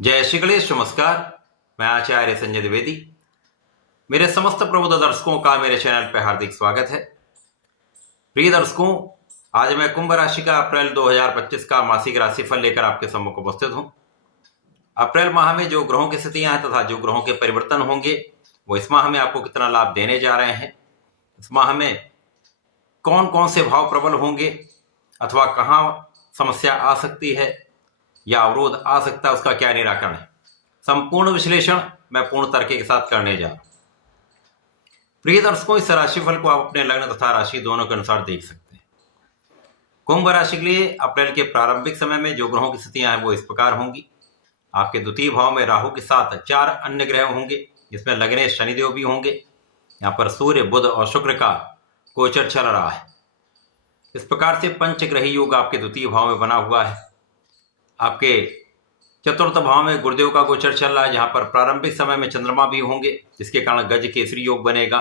जय श्री गणेश। नमस्कार। मैं आचार्य संजय द्विवेदी। मेरे समस्त प्रबुद्ध दर्शकों का मेरे चैनल पर हार्दिक स्वागत है। प्रिय दर्शकों, आज मैं कुंभ राशि का अप्रैल 2025 का मासिक राशिफल लेकर आपके सम्मुख उपस्थित हूं। अप्रैल माह में जो ग्रहों की स्थितियां हैं तथा जो ग्रहों के परिवर्तन होंगे वो इस माह में आपको कितना लाभ देने जा रहे हैं, इस माह में कौन कौन से भाव प्रबल होंगे अथवा कहाँ समस्या आ सकती है या अवरोध आ सकता है, उसका क्या निराकरण है, संपूर्ण विश्लेषण मैं पूर्ण तर्क के साथ करने जा रहा हूं। प्रिय दर्शकों, इस राशिफल को आप अपने लग्न तथा राशि दोनों के अनुसार देख सकते हैं। कुंभ राशि के लिए अप्रैल के प्रारंभिक समय में जो ग्रहों की स्थितियां हैं वो इस प्रकार होंगी। आपके द्वितीय भाव में राहु के साथ 4 अन्य ग्रह होंगे, जिसमें लग्नेश शनिदेव भी होंगे। यहाँ पर सूर्य, बुध और शुक्र का गोचर चल रहा है। इस प्रकार से पंचग्रही योग आपके द्वितीय भाव में बना हुआ है। आपके चतुर्थ भाव में गुरुदेव का गोचर चल रहा है, जहां पर प्रारंभिक समय में चंद्रमा भी होंगे, जिसके कारण गज केसरी योग बनेगा।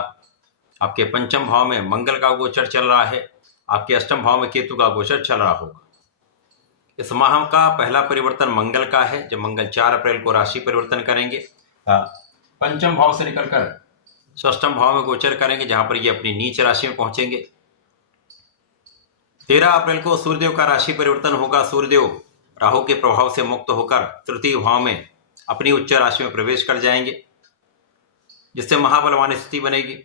आपके पंचम भाव में मंगल का गोचर चल रहा है। आपके अष्टम भाव में केतु का गोचर चल रहा होगा। इस माह का पहला परिवर्तन मंगल का है, जब मंगल 4 अप्रैल को राशि परिवर्तन करेंगे। पंचम भाव से निकलकर षष्ठम भाव में गोचर करेंगे, जहां पर ये अपनी नीच राशि में पहुंचेंगे। 13 अप्रैल को सूर्यदेव का राशि परिवर्तन होगा। सूर्यदेव राहु के प्रभाव से मुक्त होकर तृतीय भाव में अपनी उच्च राशि में प्रवेश कर जाएंगे, जिससे महाबलवान स्थिति बनेगी।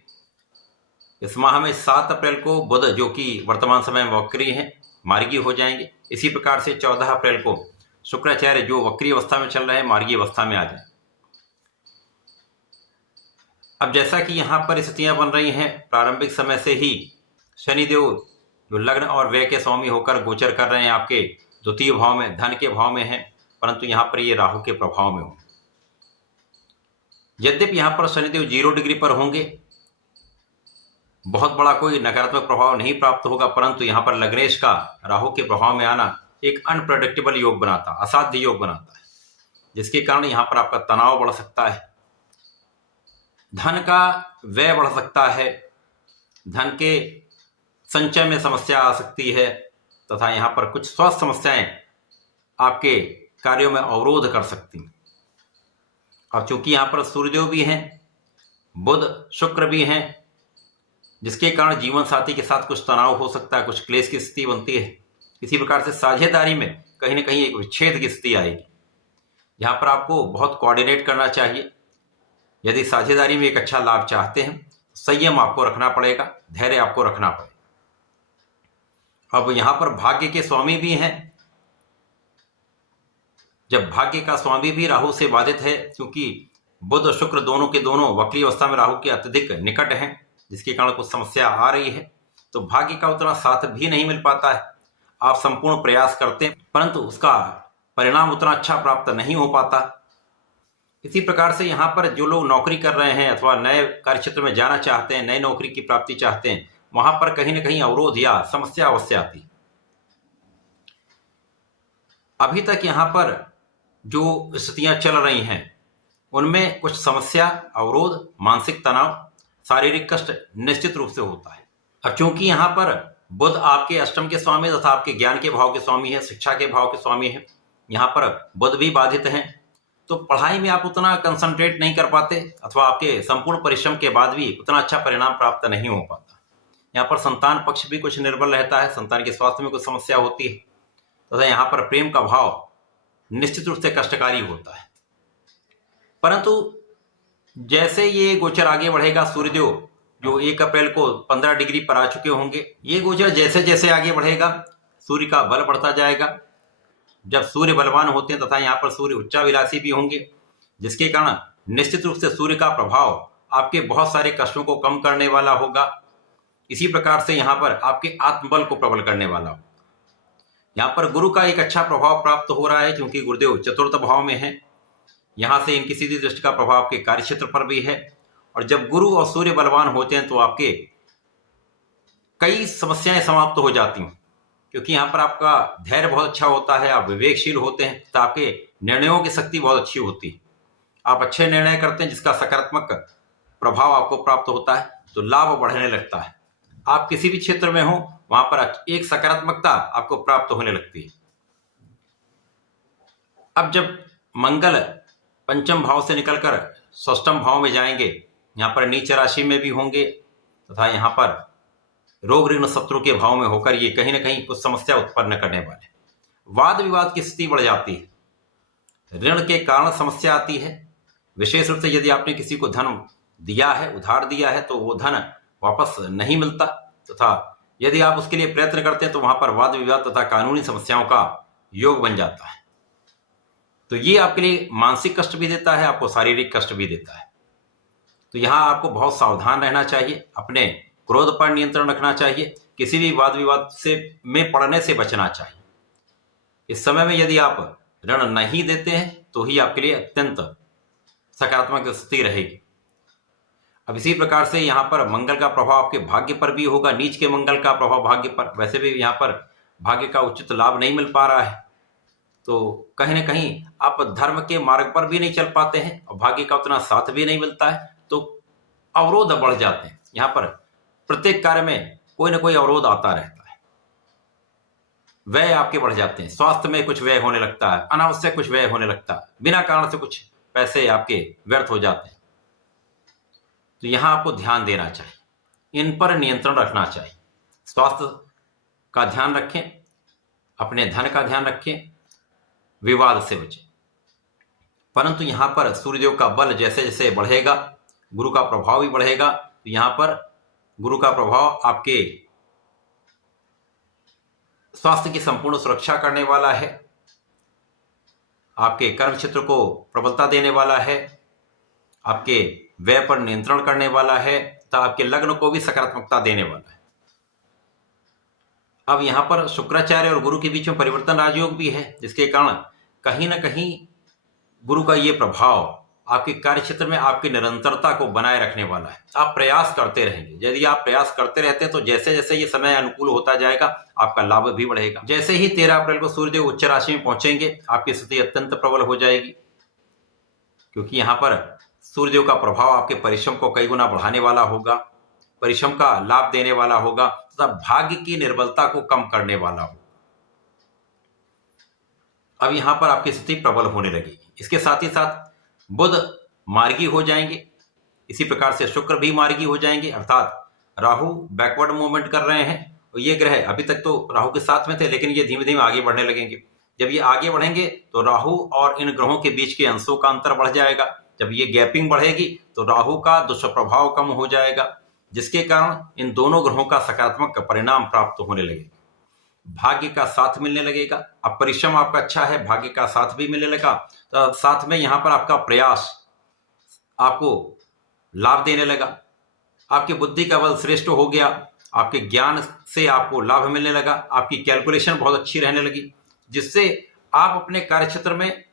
इस माह में 7 अप्रैल को बुध, जो कि वर्तमान समय में वक्री हैं, मार्गी हो जाएंगे। इसी प्रकार से 14 अप्रैल को शुक्राचार्य, जो वक्री अवस्था में चल रहे हैं, मार्गी अवस्था में आ जाए। अब जैसा कि यहाँ पर स्थितियां बन रही हैं, प्रारंभिक समय से ही शनिदेव जो लग्न और व्यय के स्वामी होकर गोचर कर रहे हैं, आपके द्वितीय भाव में, धन के भाव में है, परंतु यहां पर ये राहु के प्रभाव में हो। यद्यपि यहां पर शनिदेव 0 डिग्री पर होंगे, बहुत बड़ा कोई नकारात्मक प्रभाव नहीं प्राप्त होगा, परंतु यहां पर लग्नेश का राहु के प्रभाव में आना एक अनप्रेडिक्टेबल योग बनाता, असाध्य योग बनाता है, जिसके कारण यहां पर आपका तनाव बढ़ सकता है, धन का व्यय बढ़ सकता है, धन के संचय में समस्या आ सकती है, तथा यहां पर कुछ स्वास्थ्य समस्याएं आपके कार्यों में अवरोध कर सकती हैं। और चूंकि यहां पर सूर्यदेव भी हैं, बुध शुक्र भी हैं, जिसके कारण जीवन साथी के साथ कुछ तनाव हो सकता है, कुछ क्लेश की स्थिति बनती है। किसी प्रकार से साझेदारी में कहीं ना कहीं एक विच्छेद की स्थिति आएगी। यहां पर आपको बहुत कोऑर्डिनेट करना चाहिए। यदि साझेदारी में एक अच्छा लाभ चाहते हैं, संयम आपको रखना पड़ेगा, धैर्य आपको रखना पड़ेगा। अब यहां पर भाग्य के स्वामी भी हैं। जब भाग्य का स्वामी भी राहु से बाधित है, क्योंकि बुध शुक्र दोनों के दोनों वक्री अवस्था में राहु के अत्यधिक निकट हैं, जिसके कारण कुछ समस्या आ रही है, तो भाग्य का उतना साथ भी नहीं मिल पाता है। आप संपूर्ण प्रयास करते हैं, परंतु उसका परिणाम उतना अच्छा प्राप्त नहीं हो पाता। इसी प्रकार से यहाँ पर जो लोग नौकरी कर रहे हैं अथवा नए कार्यक्षेत्र में जाना चाहते हैं, नई नौकरी की प्राप्ति चाहते हैं, वहां पर कहीं ना कहीं अवरोध या समस्या अवश्य आती। अभी तक यहां पर जो स्थितियां चल रही हैं, उनमें कुछ समस्या, अवरोध, मानसिक तनाव, शारीरिक कष्ट निश्चित रूप से होता है। और चूंकि यहां पर बुध आपके अष्टम के स्वामी तथा आपके ज्ञान के भाव के स्वामी है, शिक्षा के भाव के स्वामी है, यहां पर बुध भी बाधित हैं, तो पढ़ाई में आप उतना कंसंट्रेट नहीं कर पाते, अथवा आपके संपूर्ण परिश्रम के बाद भी उतना अच्छा परिणाम प्राप्त नहीं हो पाता। यहाँ पर संतान पक्ष भी कुछ निर्बल रहता है, संतान के स्वास्थ्य में कुछ समस्या होती है, तथा यहाँ पर प्रेम का भाव निश्चित रूप से कष्टकारी होता है। परंतु जैसे ये गोचर आगे बढ़ेगा, सूर्यदेव जो 1 अप्रैल को 15 डिग्री पर आ चुके होंगे, ये गोचर जैसे जैसे आगे बढ़ेगा, सूर्य का बल बढ़ता जाएगा। जब सूर्य बलवान होते हैं तथा यहाँ पर सूर्य उच्चाभिलाषी भी होंगे, जिसके कारण निश्चित रूप से सूर्य का प्रभाव आपके बहुत सारे कष्टों को कम करने वाला होगा। इसी प्रकार से यहाँ पर आपके आत्मबल को प्रबल करने वाला हो। यहाँ पर गुरु का एक अच्छा प्रभाव प्राप्त हो रहा है, क्योंकि गुरुदेव चतुर्थ भाव में है। यहाँ से इनकी सीधी दृष्टि का प्रभाव आपके कार्यक्षेत्र पर भी है। और जब गुरु और सूर्य बलवान होते हैं, तो आपके कई समस्याएं समाप्त हो जाती हैं, क्योंकि यहाँ पर आपका धैर्य बहुत अच्छा होता है, आप विवेकशील होते हैं, तो आपके निर्णयों की शक्ति बहुत अच्छी होती है। आप अच्छे निर्णय करते हैं, जिसका सकारात्मक प्रभाव आपको प्राप्त होता है, तो लाभ बढ़ने लगता है। आप किसी भी क्षेत्र में हो, वहां पर एक सकारात्मकता आपको प्राप्त होने लगती है। अब जब मंगल पंचम भाव से निकलकर षष्ठम भाव में जाएंगे, यहाँ पर नीच राशि में भी होंगे तथा यहाँ पर रोग ऋण शत्रु के भाव में होकर ये कहीं ना कहीं कुछ समस्या उत्पन्न करने वाले। वाद विवाद की स्थिति बढ़ जाती है, ऋण के कारण समस्या आती है। विशेष रूप से यदि आपने किसी को धन दिया है, उधार दिया है, तो वो धन वापस नहीं मिलता तथा यदि आप उसके लिए प्रयत्न करते हैं तो वहां पर वाद विवाद तथा कानूनी समस्याओं का योग बन जाता है। तो ये आपके लिए मानसिक कष्ट भी देता है, आपको शारीरिक कष्ट भी देता है। तो यहाँ आपको बहुत सावधान रहना चाहिए, अपने क्रोध पर नियंत्रण रखना चाहिए, किसी भी वाद विवाद से में पड़ने से बचना चाहिए। इस समय में यदि आप ऋण नहीं देते हैं तो ही आपके लिए अत्यंत सकारात्मक स्थिति रहेगी। अब इसी प्रकार से यहाँ पर मंगल का प्रभाव आपके भाग्य पर भी होगा, नीच के मंगल का प्रभाव भाग्य पर। वैसे भी यहाँ पर भाग्य का उचित लाभ नहीं मिल पा रहा है, तो कहीं ना कहीं आप धर्म के मार्ग पर भी नहीं चल पाते हैं और भाग्य का उतना साथ भी नहीं मिलता है, तो अवरोध बढ़ जाते हैं। यहाँ पर प्रत्येक कार्य में कोई ना कोई अवरोध आता रहता है, व्यय आपके बढ़ जाते हैं, स्वास्थ्य में कुछ व्यय होने लगता है, अनावश्यक कुछ व्यय होने लगता है, बिना कारण से कुछ पैसे आपके व्यर्थ हो जाते हैं। तो यहाँ आपको ध्यान देना चाहिए, इन पर नियंत्रण रखना चाहिए। स्वास्थ्य का ध्यान रखें, अपने धन का ध्यान रखें, विवाद से बचें। परंतु यहाँ पर सूर्यदेव का बल जैसे जैसे बढ़ेगा, गुरु का प्रभाव भी बढ़ेगा, तो यहाँ पर गुरु का प्रभाव आपके स्वास्थ्य की संपूर्ण सुरक्षा करने वाला है, आपके कर्म क्षेत्र को प्रबलता देने वाला है, आपके व्यय पर नियंत्रण करने वाला है तथा आपके लग्न को भी सकारात्मकता देने वाला है। अब यहाँ पर शुक्राचार्य और गुरु के बीच में परिवर्तन राजयोग भी है, जिसके कारण कहीं ना कहीं गुरु का ये प्रभाव आपके कार्य क्षेत्र में आपकी निरंतरता को बनाए रखने वाला है। आप प्रयास करते रहेंगे, यदि आप प्रयास करते रहते हैं तो जैसे जैसे ये समय अनुकूल होता जाएगा आपका लाभ भी बढ़ेगा। जैसे ही 13 अप्रैल को सूर्यदेव उच्च राशि में पहुंचेंगे आपकी स्थिति अत्यंत प्रबल हो जाएगी, क्योंकि यहाँ पर सूर्यदेव का प्रभाव आपके परिश्रम को कई गुना बढ़ाने वाला होगा, परिश्रम का लाभ देने वाला होगा तथा भाग्य की निर्बलता को कम करने वाला होगा। अब यहाँ पर आपकी स्थिति प्रबल होने लगेगी। इसके साथ ही साथ बुध मार्गी हो जाएंगे, इसी प्रकार से शुक्र भी मार्गी हो जाएंगे, अर्थात राहु बैकवर्ड मूवमेंट कर रहे हैं। और ये ग्रह अभी तक तो राहु के साथ में थे, लेकिन ये धीमे धीमे आगे बढ़ने लगेंगे। जब ये आगे बढ़ेंगे तो राहु और इन ग्रहों के बीच के अंशों का अंतर बढ़ जाएगा। जब ये गैपिंग बढ़ेगी तो राहु का दुष्प्रभाव कम हो जाएगा, जिसके कारण इन दोनों ग्रहों का सकारात्मक परिणाम प्राप्त होने लगेगा, भाग्य का साथ मिलने लगेगा। अब परिश्रम आपका अच्छा है, भाग्य का साथ भी मिलने लगा, तो साथ में यहाँ पर आपका प्रयास आपको लाभ देने लगा, आपकी बुद्धि का बल श्रेष्ठ हो गया, आपके ज्ञान से आपको लाभ मिलने लगा, आपकी कैलकुलेशन बहुत अच्छी रहने लगी, जिससे आप अपने कार्यक्षेत्र में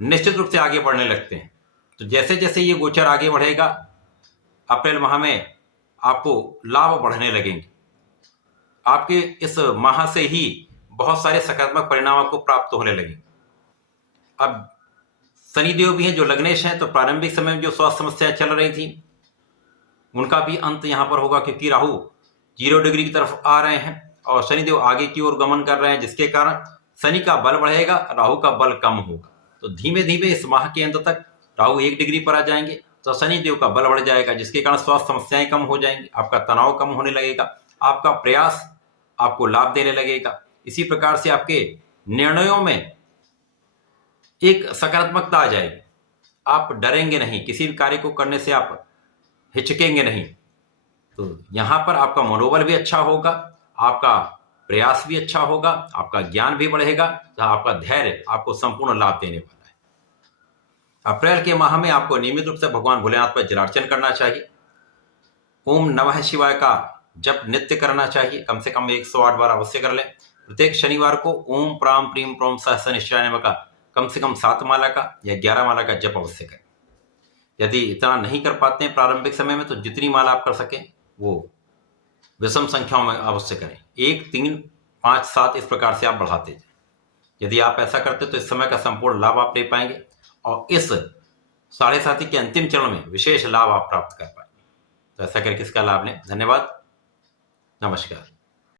निश्चित रूप से आगे बढ़ने लगते हैं। तो जैसे जैसे ये गोचर आगे बढ़ेगा, अप्रैल माह में आपको लाभ बढ़ने लगेंगे। आपके इस माह से ही बहुत सारे सकारात्मक परिणाम आपको प्राप्त होने लगेंगे। अब शनिदेव भी हैं जो लग्नेश हैं, तो प्रारंभिक समय में जो स्वास्थ्य समस्याएं चल रही थी उनका भी अंत यहाँ पर होगा, क्योंकि राहु 0 डिग्री की तरफ आ रहे हैं और शनिदेव आगे की ओर गमन कर रहे हैं, जिसके कारण शनि का बल बढ़ेगा, राहु का बल कम होगा। तो धीमे धीमे इस माह के अंत तक राहु 1 डिग्री पर आ जाएंगे, तो शनिदेव का बल बढ़ जाएगा, जिसके कारण स्वास्थ्य समस्याएं कम हो जाएंगी, आपका तनाव कम होने लगेगा, आपका प्रयास आपको लाभ देने लगेगा। इसी प्रकार से आपके निर्णयों में एक सकारात्मकता आ जाएगी, आप डरेंगे नहीं, किसी भी कार्य को करने से आप हिचकेंगे नहीं। तो यहाँ पर आपका मनोबल भी अच्छा होगा, आपका प्रयास भी अच्छा होगा, आपका ज्ञान भी बढ़ेगा, तो आपका धैर्य आपको संपूर्ण लाभ देने वाला है। अप्रैल के माह में आपको नियमित रूप से भगवान भोलेनाथ पर जलार्चन करना चाहिए। ओम नमः शिवाय का जप नित्य करना चाहिए, कम से कम 108 बार अवश्य कर लें। प्रत्येक शनिवार को ओम प्राम प्रीम प्रोम सहस्रनिश्चयाय नमः का कम से कम 7 माला का या 11 माला का जप अवश्य करें। यदि इतना नहीं कर पाते हैं प्रारंभिक समय में, तो जितनी माला आप कर सकें वो विषम संख्याओं में अवश्य करें, 1, 3, 5, 7 इस प्रकार से आप बढ़ाते जाए। यदि आप ऐसा करते तो इस समय का संपूर्ण लाभ आप ले पाएंगे और इस 7.5 के अंतिम चरण में विशेष लाभ आप प्राप्त कर पाएंगे। तो ऐसा करके इसका लाभ लें। धन्यवाद, नमस्कार।